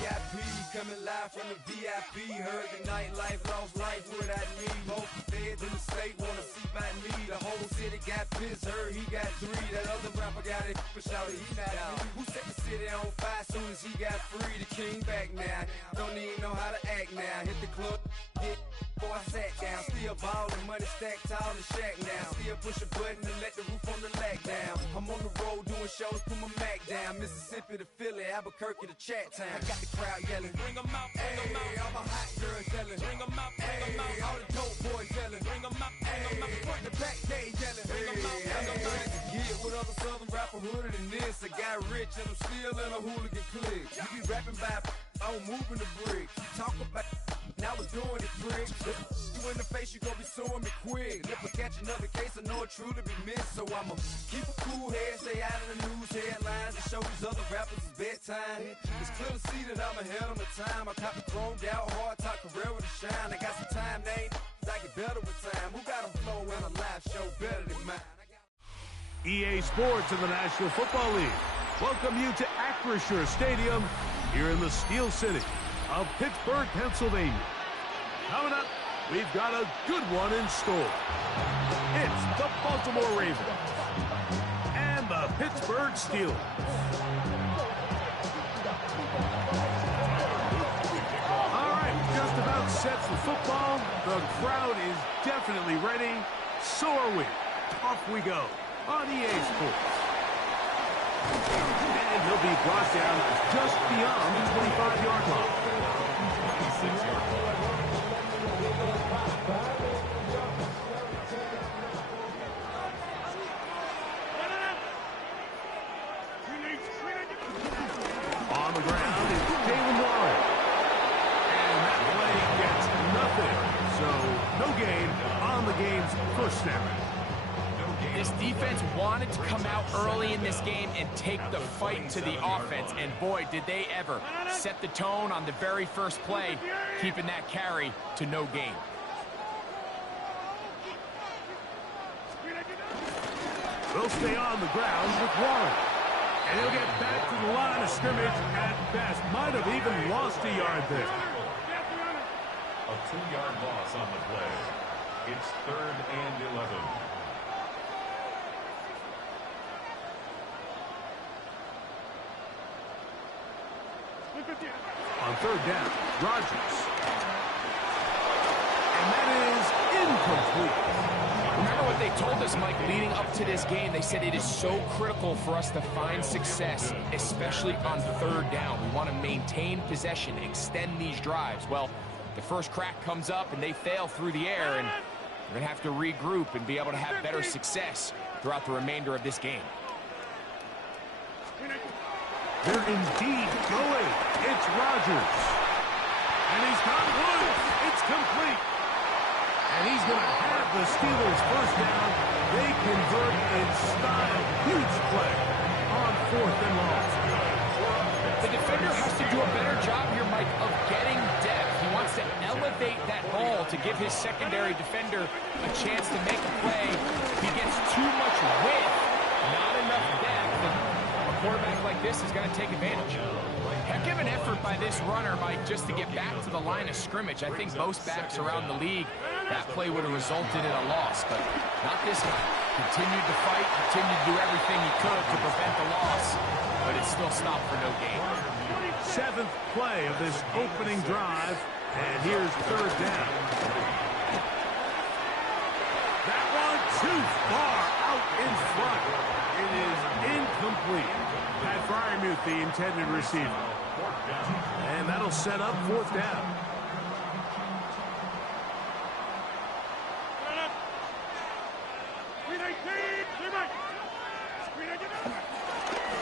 VIP coming live from the VIP. Heard the nightlife, lost life without me. Both feds in the state wanna see by me. The whole city got pissed, heard he got 3. That other rapper got it, but shouted he not me. Who set the city on fire soon as he got free? The king back now, don't even know how to act now. Hit the club, hit. Before I sat down, still ballin', money stacked tall and shack now. Still push a button and let the roof on the lag down. I'm on the road doing shows, put my Mac down. Mississippi to Philly, Albuquerque to Chat Town. I got the crowd yelling, bring 'em out, bring 'em out. All my hot girls yelling, bring 'em out, bring 'em out. All the dope boys yelling, bring 'em out, bring 'em out. Front to back, they yelling, bring 'em out, bring 'em out. Get with other southern rapper hooded than this. I got rich and I'm still in a hooligan clique. You be rapping by, I'm moving the bricks. You talk about, now we're doing it, prick. You in the face, you gon' be suing me quick. If I catch another case, I know it truly be missed. So I'ma keep a cool head, stay out of the news headlines, and show these other rappers it's bedtime. It's clear to see that I'm ahead of my time. I cop the chromed out, hard top career with a shine. I got some time, name, I get better with time. Who got a flow and a live show better than mine? EA Sports in the National Football League welcome you to Acrisure Stadium here in the Steel City of Pittsburgh, Pennsylvania. Coming up, we've got a good one in store. It's the Baltimore Ravens and the Pittsburgh Steelers. All right, just about set for football. The crowd is definitely ready. So are we. Off we go on EA Sports. And he'll be brought down just beyond the 25-yard line. 26-yard line. On the ground is David Warren. And that play gets nothing. So no gain on the game's first snap. This defense wanted to come out early in this game and take the fight to the offense, and boy, did they ever. Set the tone on the very first play, keeping that carry to no gain. Will stay on the ground with Warren. And he'll get back to the line of scrimmage at best. Might have even lost a yard there. A 2-yard loss on the play. It's 3rd and 11. On 3rd down, Rodgers. And that is incomplete. Remember what they told us, Mike, leading up to this game. They said it is so critical for us to find success, especially on 3rd down. We want to maintain possession, extend these drives. Well, the first crack comes up and they fail through the air, and we're going to have to regroup and be able to have better success throughout the remainder of this game. They're indeed going. It's Rodgers. And he's got Woods. It's complete. And he's going to have the Steelers first down. They convert in style. Huge play on 4th and long. The defender has to do a better job here, Mike, of getting depth. He wants to elevate that ball to give his secondary defender a chance to make a play. He gets too much width, not enough depth. A quarterback like this is going to take advantage. Heck of an effort by this runner, Mike, just to get back to the line of scrimmage. I think most backs around the league, that play would have resulted in a loss, but not this guy. Continued to fight, continued to do everything he could to prevent the loss, but it still stopped for no gain. 7th play of this opening drive, and here's 3rd down. That one too far out in front. It is incomplete. Pat Fryermuth, the intended receiver. And that'll set up 4th down.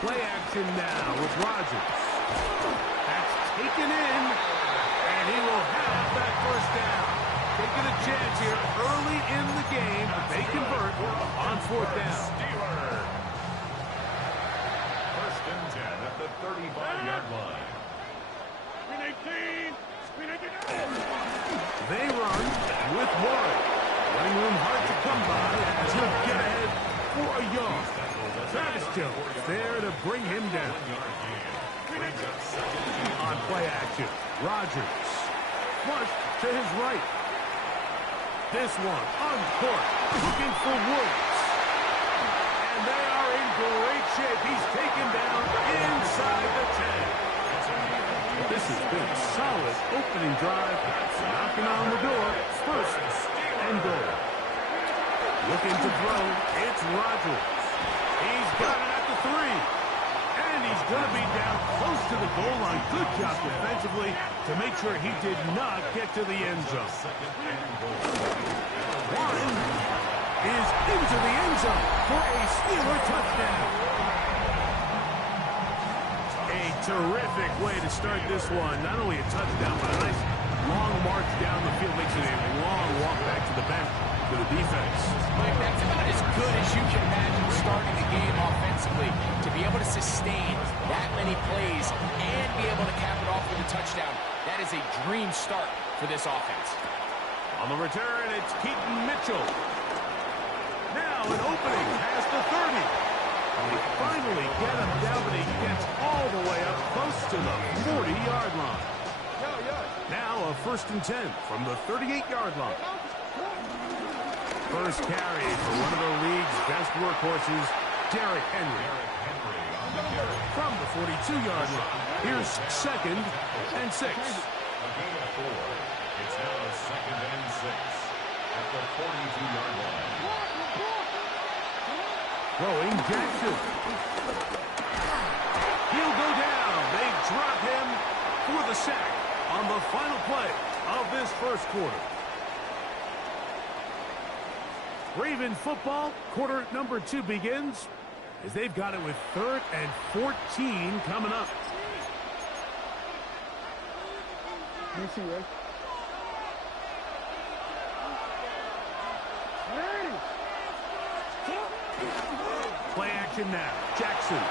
Play action now with Rodgers. That's taken in, and he will have that first down. Taking a chance here early in the game, but they convert on 4th down. First and 10 at the 35-yard line. They run with Warren. Running room hard to come by as he'll get ahead for a yard. Travis Jones there to bring him down. On play action, Rodgers. Flush to his right. This one on court, looking for Woods. And they are in great shape. He's taken down inside the 10. This has been a solid opening drive. Knocking on the door. First and goal. Looking to throw. It's Rodgers. He's got it at the 3. And he's going to be down close to the goal line. Good job defensively to make sure he did not get to the end zone. One is into the end zone for a Steeler touchdown. A terrific way to start this one. Not only a touchdown, but a nice long march down the field. Makes it a long walk back to the bench for the defense. Mike, that's about as good as you can imagine starting the game offensively. To be able to sustain that many plays and be able to cap it off with a touchdown, that is a dream start for this offense. On the return, it's Keaton Mitchell. Now an opening past the 30. They finally get him down, but he gets all the way up close to the 40-yard line. Now a 1st and 10 from the 38-yard line. First carry for one of the league's best workhorses, Derrick Henry. From the 42-yard line, here's 2nd and 6. A gain of 4. It's now 2nd and 6 at the 42-yard line. Throwing Jackson. He'll go down. They drop him for the sack on the final play of this first quarter. Raven football, quarter number 2 begins as they've got it with 3rd and 14 coming up. Play action now. Jackson.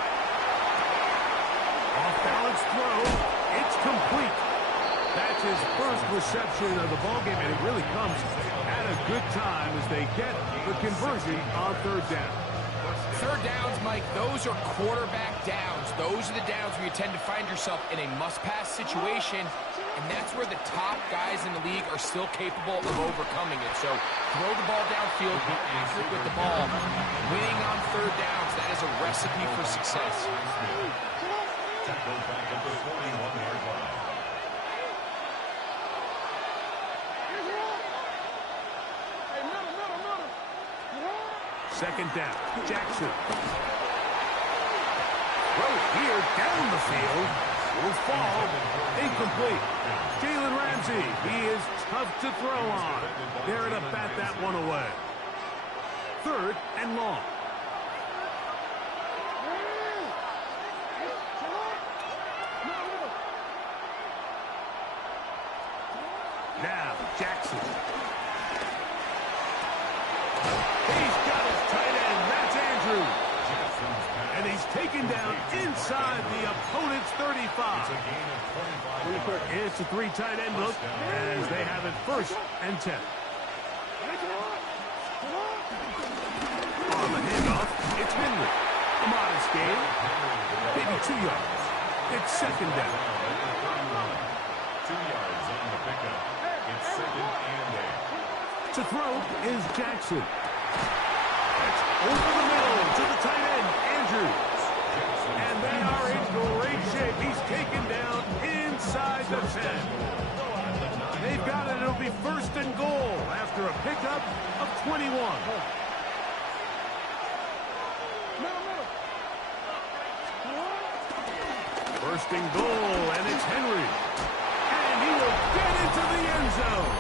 Off balance throw. It's complete. That's his first reception of the ballgame, and it really comes at a good time as they get the conversion on 3rd down. 3rd downs, Mike, those are quarterback downs. Those are the downs where you tend to find yourself in a must-pass situation, and that's where the top guys in the league are still capable of overcoming it. So throw the ball downfield, be accurate with the ball. Winning on 3rd downs, that is a recipe for success. Tackled back at the 41-yard line. Second down, Jackson. Throw here down the field. Will fall. Incomplete. Jalen Ramsey, he is tough to throw on. There to bat that one away. 3rd and long. Now, Jackson. He's got his tight end. That's Andrews. And he's taken down inside the opponent's 35. It's a 3 tight end look as they have it 1st and 10. On the handoff, it's Henry. A modest gain. Maybe 2 yards. It's 2nd down. 2 yards on the pickup. It's 2nd and 8. To throw is Jackson. That's over the middle to the tight end, Andrews. And they are in great shape. He's taken down inside the 10. They've got it. It'll be 1st and goal after a pickup of 21. First and goal, and it's Henry. And he will get into the end zone.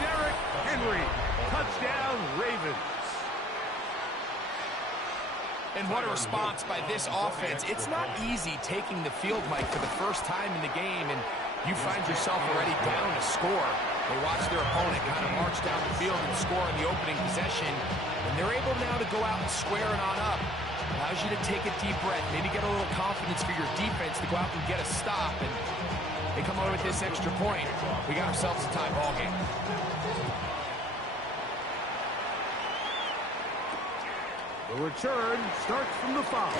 Derrick Henry, touchdown Ravens. And what a response by this offense. It's not easy taking the field, Mike, for the first time in the game, and you find yourself already down to score. They watch their opponent kind of march down the field and score in the opening possession, and they're able now to go out and square it on up. Allows you to take a deep breath, maybe get a little confidence for your defense to go out and get a stop, and they come away with this extra point. We got ourselves a tie ball game. The return starts from the 5.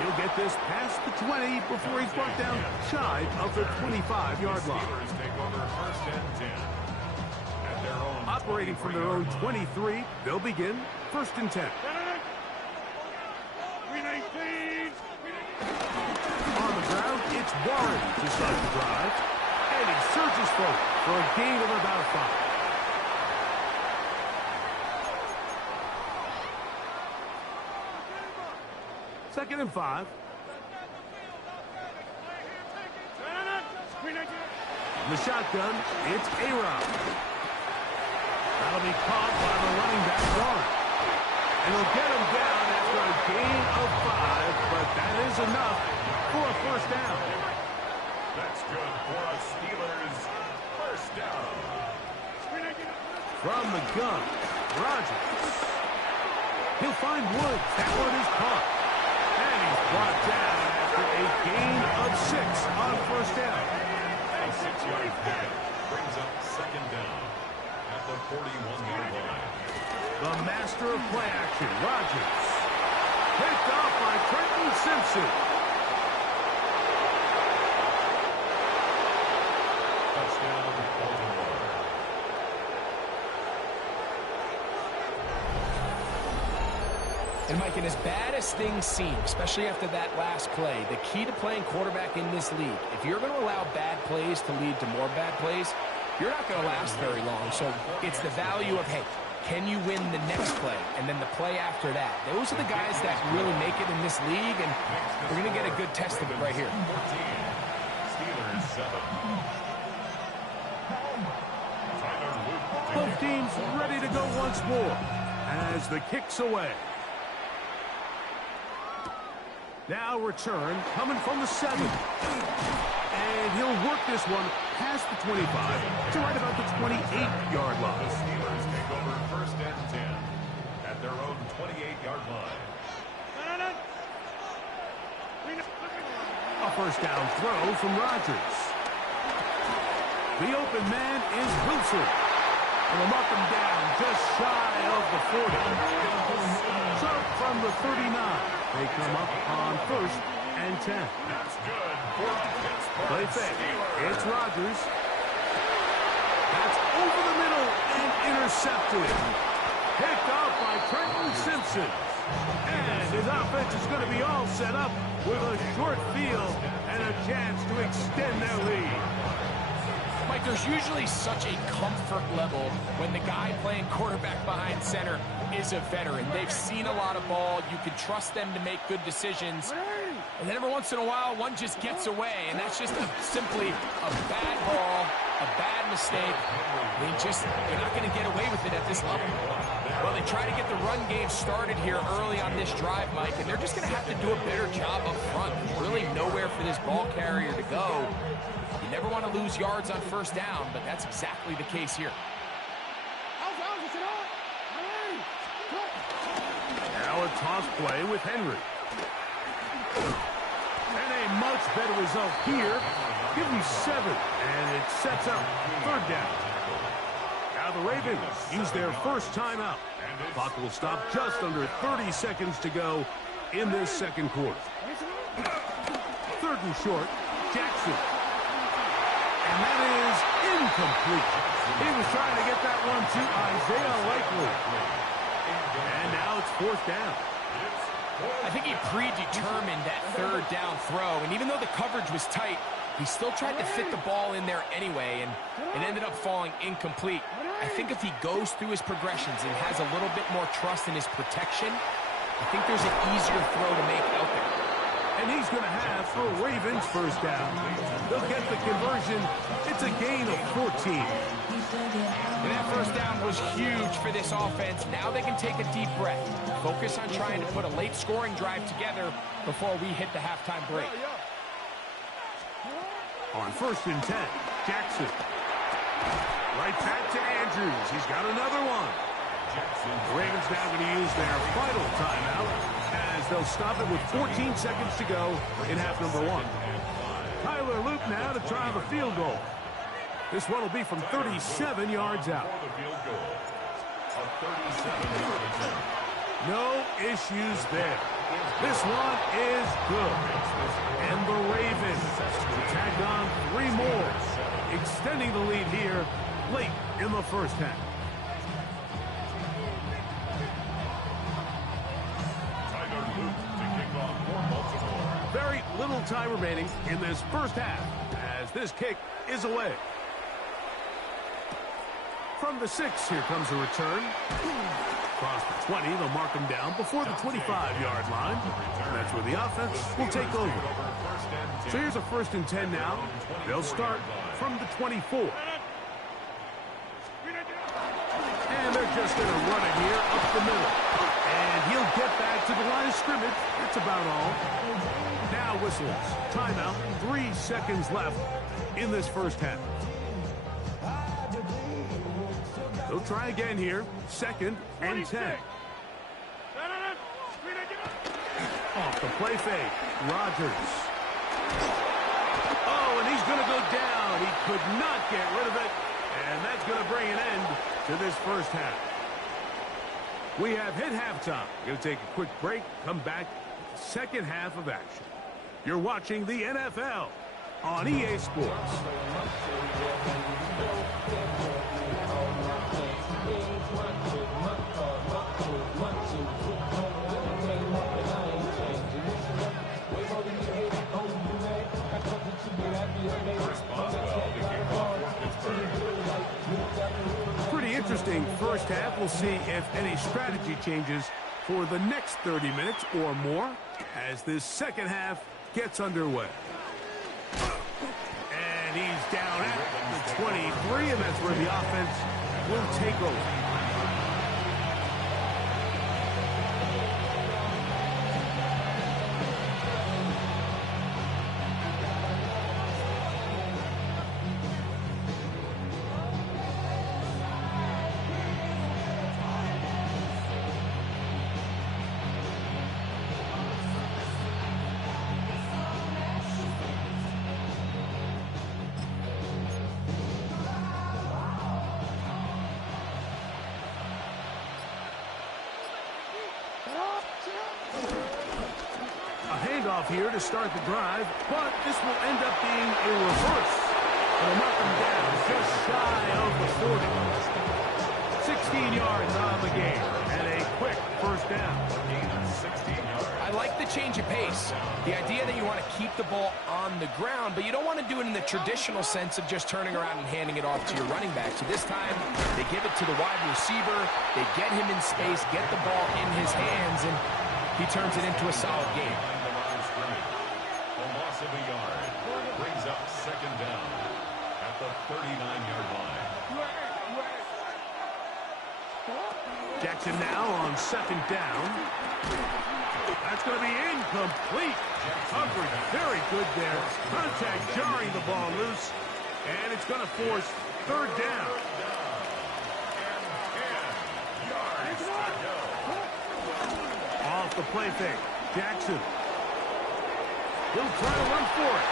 He'll get this past the 20 before he's brought down shy of the 25-yard line. Steelers take over first and 10. At their own Operating from their own 23, they'll begin first and 10. On the ground, it's Warren to start the drive. And he surges forward for a gain of about 5. Second and 5. The shotgun, it's A-Rod. That'll be caught by the running back, Warren. And he'll get him down after a gain of 5, but that is enough for a first down. That's good for a Steelers first down. From the gun, Rodgers. He'll find Woods. That one is caught. And he's brought down after a gain of 6 on first down. A 6-yard gain brings up second down at the 41-yard line. The master of play action, Rodgers. Picked off by Trenton Simpson. Touchdown, Baltimore. And Mike, and as bad as things seem, especially after that last play, the key to playing quarterback in this league, if you're going to allow bad plays to lead to more bad plays, you're not going to last very long. So it's the value of, hey, can you win the next play and then the play after that? Those are the guys that really make it in this league, and we're going to get a good test of it right here. 14. Steelers 7. Both teams ready to go once more as the kick's away. Now return coming from the 7. And he'll work this one past the 25 to right about the 28-yard The line. Steelers take over first and 10 at their own 28-yard line. A first down throw from Rodgers. The open man is Wilson. And they'll mark him down just shy of the 40. So from the 39, they come up on first and 10. That's good for a Pittsburgh Play fake. Steelers. It's Rodgers. That's over the middle and intercepted. Picked off by Trenton Simpson. And his offense is going to be all set up with a short field and a chance to extend their lead. Mike, there's usually such a comfort level when the guy playing quarterback behind center is a veteran. They've seen a lot of ball. You can trust them to make good decisions. And then every once in a while, one just gets away, and that's just simply a bad ball, a bad mistake. You're not going to get away with it at this level. Well, they try to get the run game started here early on this drive, Mike, and they're just going to have to do a better job up front. There's really nowhere for this ball carrier to go. You never want to lose yards on first down, but that's exactly the case here. Now a toss play with Henry. And a much better result here. Give him 7, and it sets up third down. Now the Ravens use their first timeout. Clock will stop just under 30 seconds to go in this second quarter. Third and short, Jackson. And that is incomplete. He was trying to get that one to Isaiah Likely. And now it's fourth down. I think he predetermined that third down throw, and even though the coverage was tight, he still tried to fit the ball in there anyway, and it ended up falling incomplete. I think if he goes through his progressions and has a little bit more trust in his protection, I think there's an easier throw to make out there. And he's going to have a Ravens first down. They'll get the conversion. It's a gain of 14. And that first down was huge for this offense. Now they can take a deep breath. Focus on trying to put a late scoring drive together before we hit the halftime break. On first and 10, Jackson. Right back to Andrews. He's got another one. The Ravens now going to use their final timeout as they'll stop it with 14 seconds to go in half number 1. Tyler Luke now to try the field goal. This one will be from 37 yards out. No issues there. This one is good. And the Ravens tack on 3 more, extending the lead here late in the first half. Very little time remaining in this first half as this kick is away. From the 6, here comes a return. Across the 20, they'll mark him down before the 25-yard line. That's where the offense will take over. So here's a 1st and 10 now. They'll start from the 24. And they're just going to run it here up the middle. And he'll get back to the line of scrimmage. That's about all. Now whistles. Timeout. 3 seconds left in this first half. They'll try again here. 2nd and 10. Off the play fake. Rodgers. Oh, and he's going to go down. He could not get rid of it. And that's going to bring an end to this first half. We have hit halftime. We're going to take a quick break. Come back. Second half of action. You're watching the NFL on EA Sports. Pretty interesting first half. We'll see if any strategy changes for the next 30 minutes or more as this second half gets underway. And he's down at the 23, and that's where the offense will take over. Here to start the drive, but this will end up being a reverse. They'll knock him down just shy of the 40. 16 yards on the game, and a quick first down. 16 yards. I like the change of pace. The idea that you want to keep the ball on the ground, but you don't want to do it in the traditional sense of just turning around and handing it off to your running back. So this time, they give it to the wide receiver. They get him in space, get the ball in his hands, and he turns it into a solid game. Of a yard brings up 2nd down at the 39-yard line. Jackson now on 2nd down. That's going to be incomplete. Coverage very good there. Contact jarring the ball loose, and it's going to force 3rd down. Off the play fake. Jackson. He'll try to run for it.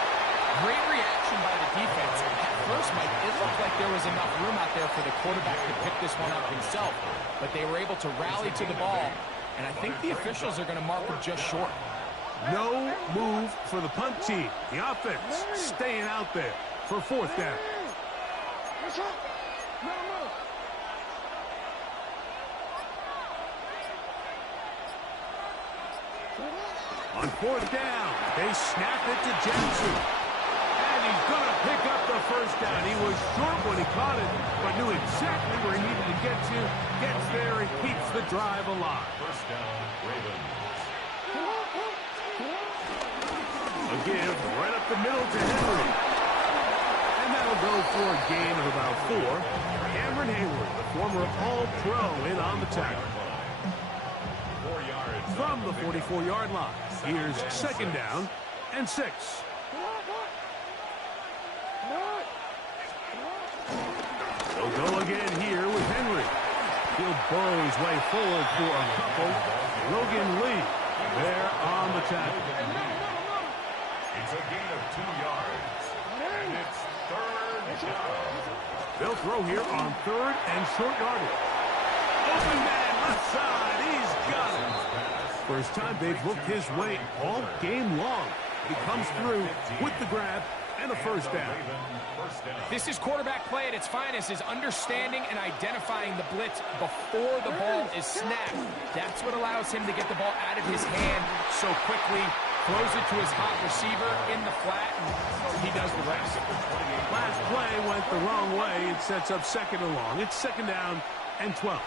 Great reaction by the defense. At first, Mike, it looked like there was enough room out there for the quarterback to pick this one up himself. But they were able to rally to the ball, and I think the officials are going to mark him just short. No move for the punt team. The offense staying out there for 4th down. On 4th down, they snap it to Jackson. And he's going to pick up the first down. He was short when he caught it, but knew exactly where he needed to get to. Gets there and keeps the drive alive. First down, Ravens. A give right up the middle to Henry. And that'll go for a gain of about 4. Cameron Hayward, the former All-Pro, in on the tackle. 4 yards. From the 44-yard line. Here's 2nd down and 6. They'll go again here with Henry. He'll burrow his way forward for a couple. Logan Lee there on the tackle. It's a gain of 2 yards. And it's 3rd down. They'll throw here on 3rd and short yardage. Open man, left side. He's got it. First time they've looked his way all game long. He comes through with the grab and a first down. This is quarterback play at its finest, is understanding and identifying the blitz before the ball is snapped. That's what allows him to get the ball out of his hand so quickly, throws it to his hot receiver in the flat, and he does the rest. Last play went the wrong way. It sets up second and long. It's second down and 12.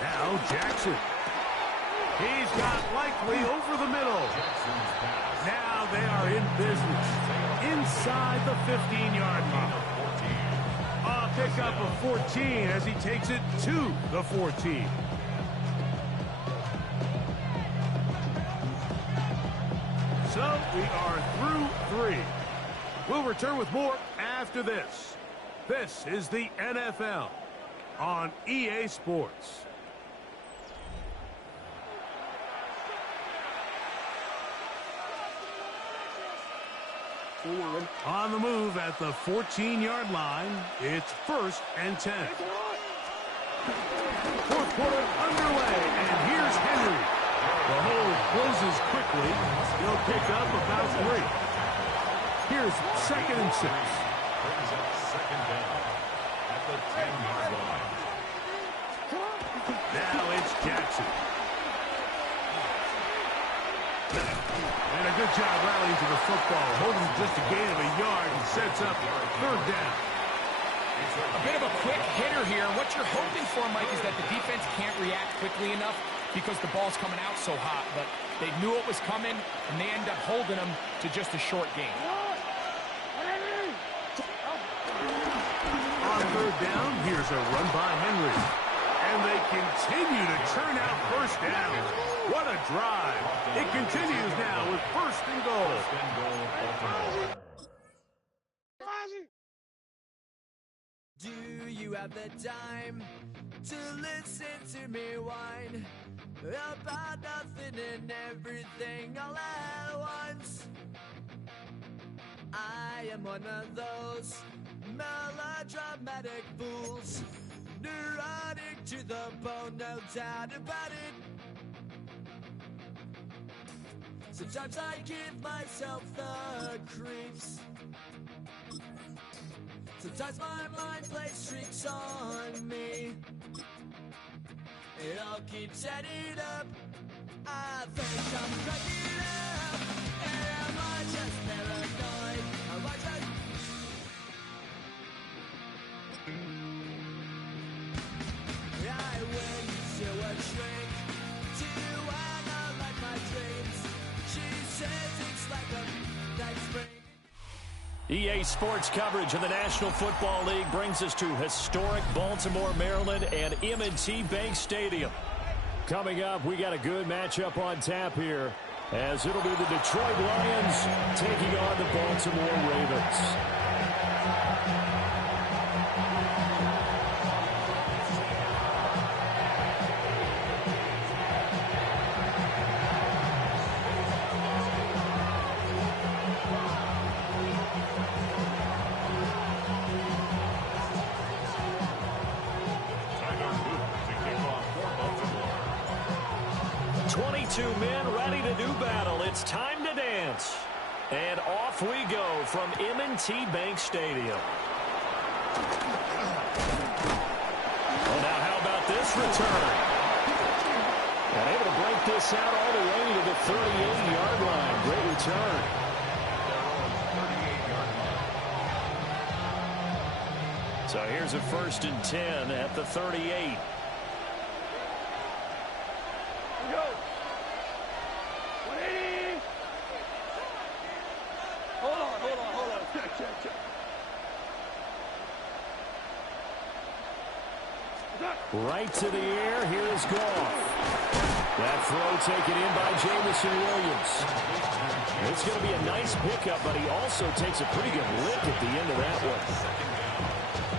Now Jackson. He's got Likely over the middle. Now they are in business inside the 15-yard line. A pickup of 14 as he takes it to the 14. So we are through 3. We'll return with more after this. This is the NFL on EA Sports. On the move at the 14-yard line, it's 1st and 10. Fourth quarter underway, and here's Henry. The hole closes quickly. He'll pick up about 3. Here's 2nd and 6. Brings up second down at the 10-yard line. Now it's Jackson. And a good job rallying to the football. Holding just a gain of a yard and sets up 3rd down. A bit of a quick hitter here. What you're hoping for, Mike, is that the defense can't react quickly enough because the ball's coming out so hot. But they knew it was coming, and they end up holding them to just a short gain. On 3rd down, here's a run by Henry. And they continue to turn out 1st down. What a drive. It continues now with 1st and goal. Do you have the time to listen to me whine about nothing and everything all at once? I am one of those melodramatic fools, neurotic to the bone, no doubt about it. Sometimes I give myself the creeps. Sometimes my mind plays tricks on me. It all keeps adding up. I think I'm cracking up. Am I just paranoid? Am I just... I went to a shrink to analyze my dreams. She says it's like a night spring. EA Sports coverage of the National Football League brings us to historic Baltimore, Maryland and M&T Bank Stadium. Coming up, we got a good matchup on tap here, as it'll be the Detroit Lions taking on the Baltimore Ravens. Men ready to do battle. It's time to dance. And off we go from M&T Bank Stadium. Well, now how about this return? And able to break this out all the way to the 38-yard line. Great return. So here's a 1st and 10 at the 38. Right to the air. Here is Goff. That throw taken in by Jamison Williams. It's going to be a nice pickup, but he also takes a pretty good lick at the end of that one.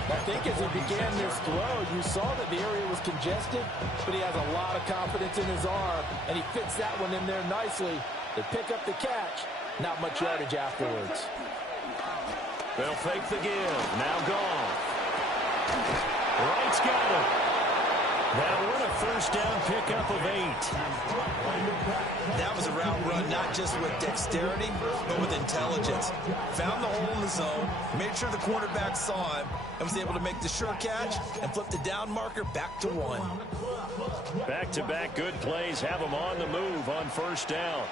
I think as he began this throw, you saw that the area was congested, but he has a lot of confidence in his arm, and he fits that one in there nicely. They pick up the catch. Not much yardage afterwards. They'll fake the give. Now gone. Wright's got it. That one a first down pickup of 8. That was a route run not just with dexterity, but with intelligence. Found the hole in the zone, made sure the quarterback saw him, and was able to make the sure catch and flip the down marker back to 1. Back-to-back good plays have them on the move on first down.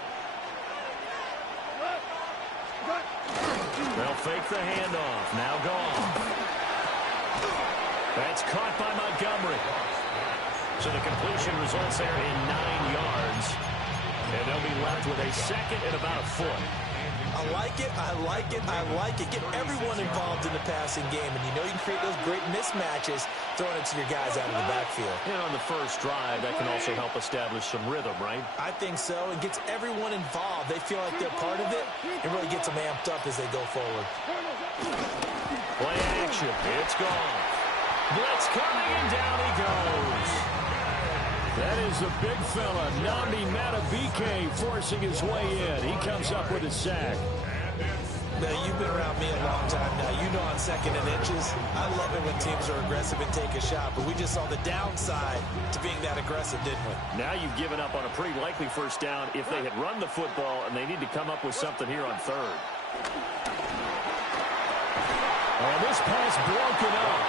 They'll fake the handoff. Now gone. That's caught by Montgomery. So the completion results there in 9 yards. And they'll be left with a second and about a foot. I like it, I like it, I like it. Get everyone involved in the passing game. And you know you can create those great mismatches throwing it to your guys out of the backfield. And on the first drive, that can also help establish some rhythm, right? I think so. It gets everyone involved. They feel like they're part of it. It really gets them amped up as they go forward. Play action. It's gone. Blitz coming, and down he goes. That is a big fella, Nnamdi Madubuike, forcing his way in. He comes up with a sack. Now, you've been around me a long time now. You know on 2nd and inches, I love it when teams are aggressive and take a shot, but we just saw the downside to being that aggressive, didn't we? Now you've given up on a pretty likely first down if they had run the football, and they need to come up with something here on 3rd. And this pass broken up.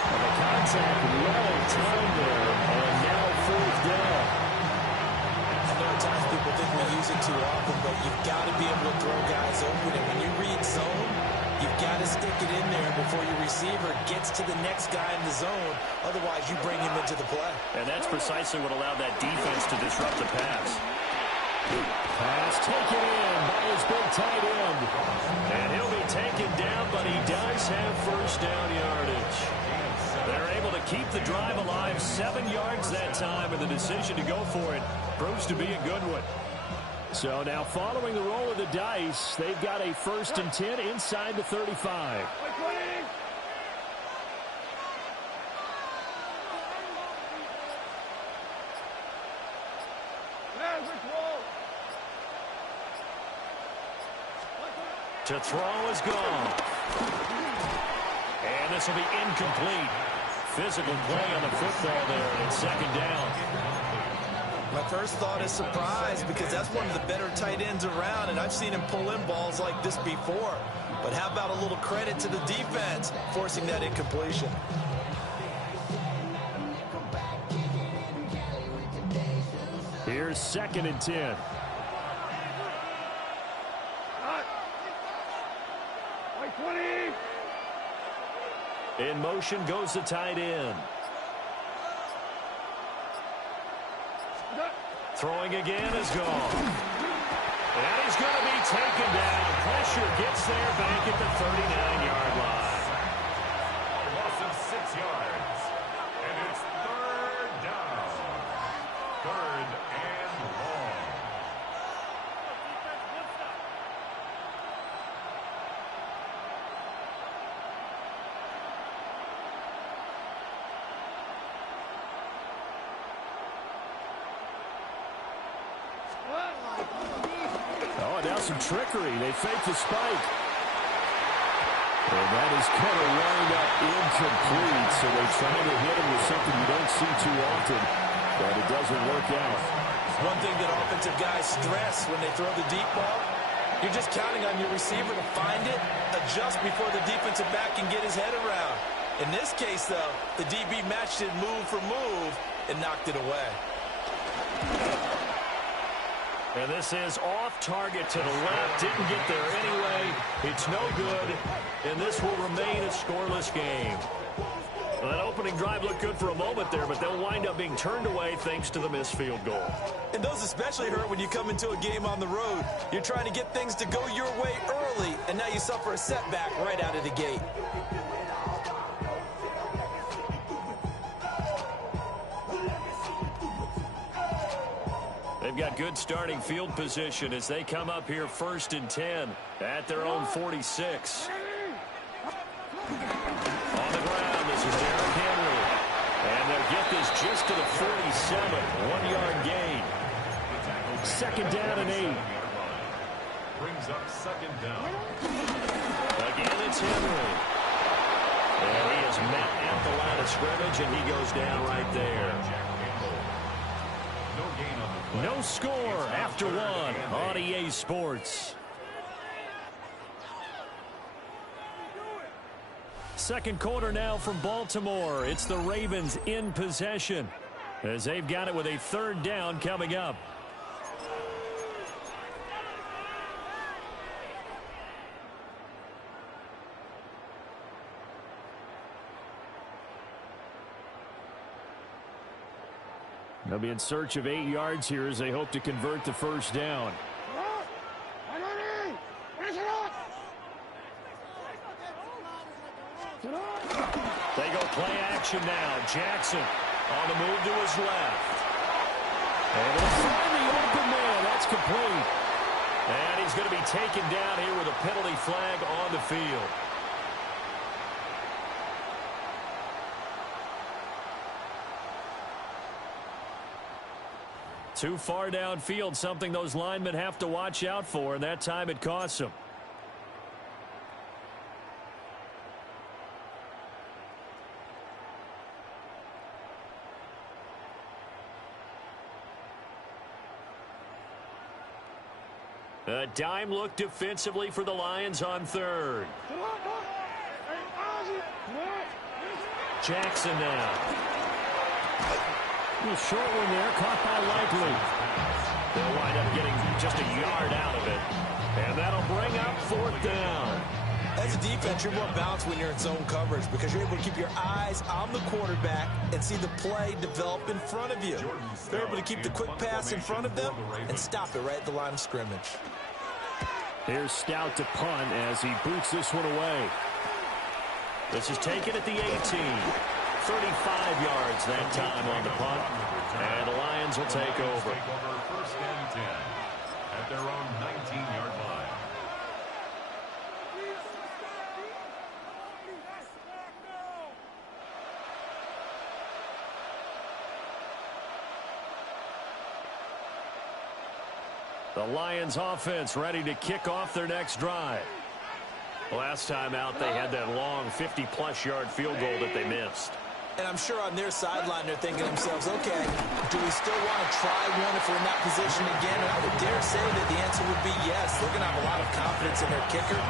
And the contact well timed there, and now 4th down. I know at times people think we use it too often, but you've got to be able to throw guys open. And when you read zone, you've got to stick it in there before your receiver gets to the next guy in the zone. Otherwise, you bring him into the play. And that's precisely what allowed that defense to disrupt the pass. Pass taken in by his big tight end. And he'll be taken down, but he does have first down yardage. They're able to keep the drive alive, 7 yards that time, and the decision to go for it proves to be a good one. So now following the roll of the dice, they've got a 1st and 10 inside the 35. To throw is gone. And this will be incomplete. Physical play on the football there, and it's 2nd down. My first thought is surprise, because that's one of the better tight ends around, and I've seen him pull in balls like this before. But how about a little credit to the defense forcing that incompletion? Here's 2nd and 10. In motion goes the tight end. Throwing again is gone. And he's going to be taken down. Pressure gets there back at the 39-yard line. A loss of 6 yards. And it's 3rd down. 3rd and long. Oh, now some trickery. They fake the spike. And that is going to wind up incomplete. So they try to hit him with something you don't see too often, but it doesn't work out. One thing that offensive guys stress when they throw the deep ball, you're just counting on your receiver to find it, adjust before the defensive back can get his head around. In this case, though, the DB matched it move for move and knocked it away. And this is off target to the left. Didn't get there anyway. It's no good. And this will remain a scoreless game. Well, that opening drive looked good for a moment there, but they'll wind up being turned away thanks to the missed field goal. And those especially hurt when you come into a game on the road. You're trying to get things to go your way early, and now you suffer a setback right out of the gate. They've got good starting field position as they come up here 1st and 10 at their own 46. On the ground, this is Derrick Henry. And they'll get this just to the 47, 1-yard gain. 2nd down and 8. brings up second down. Again, it's Henry. And he is met at the line of scrimmage, and he goes down right there. No gain on the play. No score after one on EA Sports. Second quarter now from Baltimore. It's the Ravens in possession as they've got it with a third down coming up. They'll be in search of 8 yards here as they hope to convert the first down. They go play action now. Jackson on the move to his left. And they'll find the open man. That's complete. And he's going to be taken down here with a penalty flag on the field. Too far downfield, something those linemen have to watch out for, and that time it costs them. A dime look defensively for the Lions on third. Jackson now. A short one there, caught by Likely. They'll wind up getting just a yard out of it. And that'll bring up fourth down. As a defense, you're more balanced when you're in zone coverage because you're able to keep your eyes on the quarterback and see the play develop in front of you. They're able to keep the quick pass in front of them and stop it right at the line of scrimmage. Here's Stout to punt as he boots this one away. This is taken at the 18. 35 yards that time on the punt. And the Lions will take over. First and 10 at their own 19-yard line. The Lions offense ready to kick off their next drive. Last time out, they had that long 50-plus yard field goal that they missed. And I'm sure on their sideline they're thinking to themselves, okay, do we still want to try one if we're in that position again? And I would dare say that the answer would be yes. They're going to have a lot of confidence in their kicker.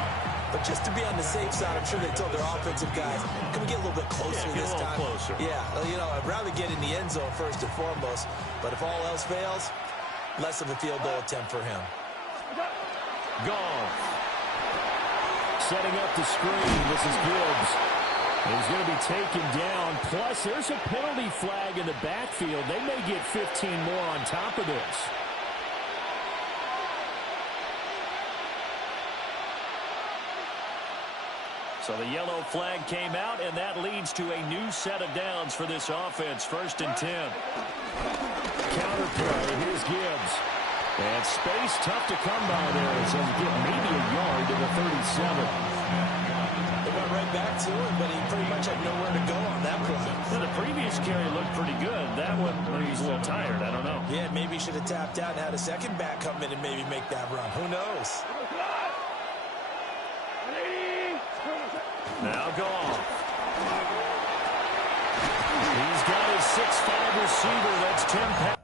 But just to be on the safe side, I'm sure they told their offensive guys, can we get a little bit closer this time? Closer. Yeah, you know, I'd rather get in the end zone first and foremost. But if all else fails, less of a field goal attempt for him. Goff. Setting up the screen. This is Gibbs. He's going to be taken down. Plus, there's a penalty flag in the backfield. They may get 15 more on top of this. So the yellow flag came out, and that leads to a new set of downs for this offense. First and 10. Counter play. Here's Gibbs. And space tough to come by there. So he get maybe a yard to the 37. They got right back to him, but he pretty much had nowhere to go on that play. Well, the previous carry looked pretty good. That one, well, he was a little tired. I don't know. Yeah, maybe he should have tapped out and had a second back come in and maybe make that run. Who knows? Now Goff. He's got his 6'5" receiver. That's Tim Patrick.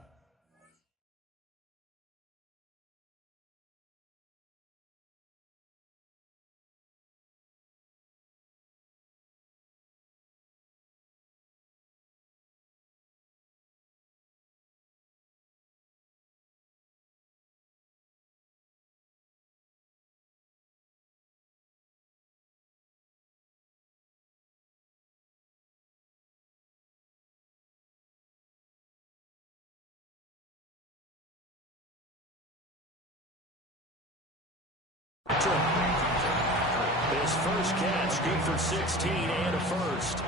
His first catch, good for 16 and a first.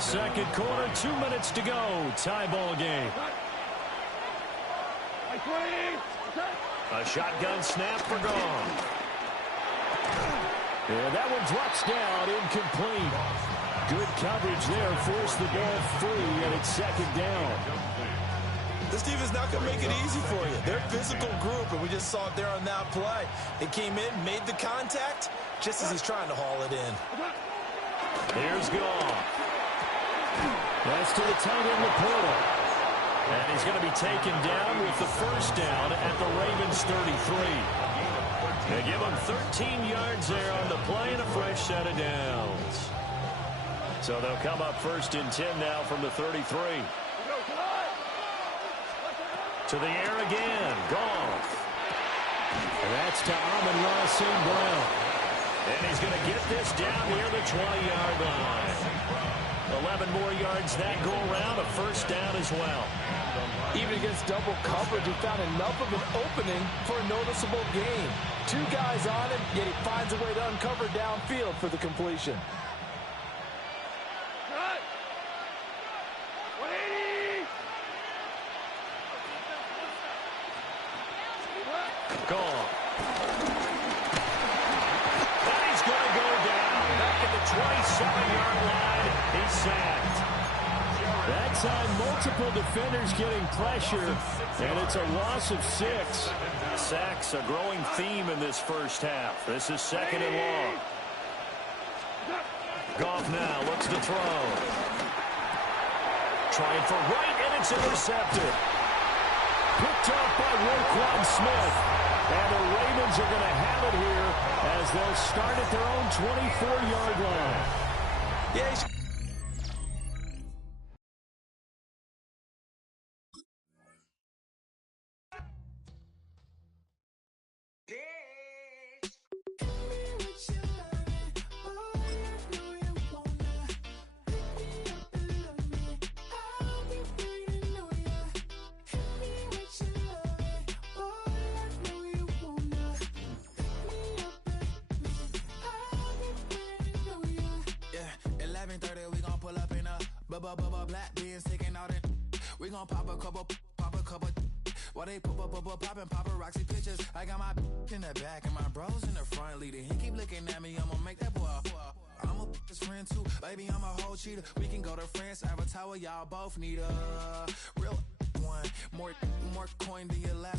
Second quarter, 2 minutes to go. Tie ball game. A shotgun snap for Goff. And that one drops down, incomplete. Good coverage there, forced the ball free, and it's second down. This defense not going to make it easy for you. They're a physical group, and we just saw it there on that play. He came in, made the contact, just as he's trying to haul it in. Here's Goff. That's to the tight end, Laporta. And he's going to be taken down with the first down at the Ravens 33. They give him 13 yards there on the play and a fresh set of downs. So they'll come up first and 10 now from the 33. To the air again, Goff. And that's to Amon-Ra St. Brown. And he's going to get this down near the 20-yard line. 11 more yards that go around, a first down as well. Even against double coverage, he found enough of an opening for a noticeable gain. Two guys on him, yet he finds a way to uncover downfield for the completion. Gone. And he's going to go down. Back at the 27-yard line. He's sacked. That time, multiple defenders getting pressure, and it's a loss of 6. Sacks, a growing theme in this first half. This is second and long. Goff now looks to throw. Trying for right, and it's intercepted. Picked off by Roquan Smith. And the Ravens are going to have it here as they'll start at their own 24-yard line. Yeah, black beans taking out it. We gon' pop a couple. While they poppin' paparazzi pictures. I got my in the back and my bros in the front leading. He keep looking at me, I'ma make that boy. I'm a his friend too, baby, I'm a whole cheater. We can go to France, Avatar, y'all both need a real one. More coin than your last.